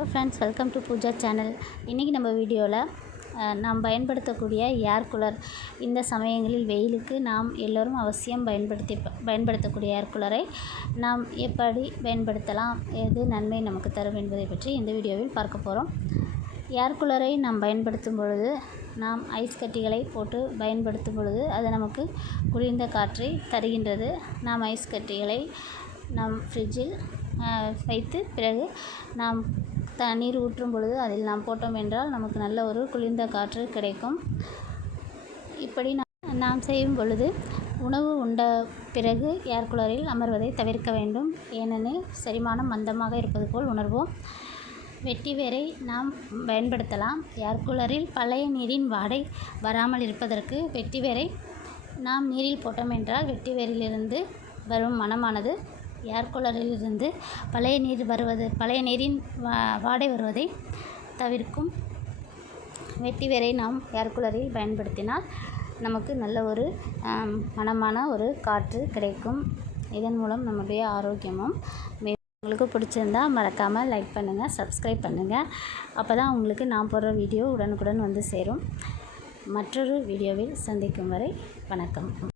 Hello friends, welcome to Pooja channel. இன்றைக்கி நம்ம வீடியோவில் நாம் பயன்படுத்தக்கூடிய ஏர் கூலர், இந்த சமயங்களில் வெயிலுக்கு நாம் எல்லோரும் அவசியம் பயன்படுத்தக்கூடிய ஏர் கூலரை நாம் எப்படி பயன்படுத்தலாம், எது நன்மை நமக்கு தரும் என்பதை பற்றி இந்த வீடியோவில் பார்க்க போகிறோம். ஏர் கூலரை நாம் பயன்படுத்தும் பொழுது, நாம் ஐஸ் கட்டிகளை போட்டு பயன்படுத்தும் பொழுது அது நமக்கு குளிர்ந்த காற்றை தருகின்றது. நாம் ஐஸ் கட்டிகளை நாம் ஃப்ரிட்ஜில் வைத்து பிறகு நாம் தண்ணீர் ஊற்றும் பொழுது அதில் நாம் போட்டோம் என்றால் நமக்கு நல்ல ஒரு குளிர்ந்த காற்று கிடைக்கும். இப்படி நாம் செய்யும் பொழுது உணவு உண்ட பிறகு ஏர் கூலரில் அமர்வதை தவிர்க்க வேண்டும். ஏனெனில் செரிமானம் மந்தமாக இருப்பது போல் உணர்வோம். வெட்டி வேரை நாம் பயன்படுத்தலாம். ஏர் கூலரில் பழைய நீரின் வாடை வராமல் இருப்பதற்கு வெட்டி வேரை நாம் நீரில் போட்டோம் என்றால் வெட்டி வேரிலிருந்து வரும் மணமானது ஏர் கூலரிலிருந்து பழைய நீரின் வாடை வருவதை தவிர்க்கும். வெட்டி வேரை நாம் ஏர் கூலரில் பயன்படுத்தினால் நமக்கு நல்ல ஒரு மணமான ஒரு காற்று கிடைக்கும். இதன் மூலம் நம்முடைய ஆரோக்கியமும் உங்களுக்கு பிடிச்சிருந்தால் மறக்காமல் லைக் பண்ணுங்கள், சப்ஸ்கிரைப் பண்ணுங்கள். அப்போ தான் உங்களுக்கு நான் போடுற வீடியோ உடனுக்குடன் வந்து சேரும். மற்றொரு வீடியோவில் சந்திக்கும் வரை வணக்கம்.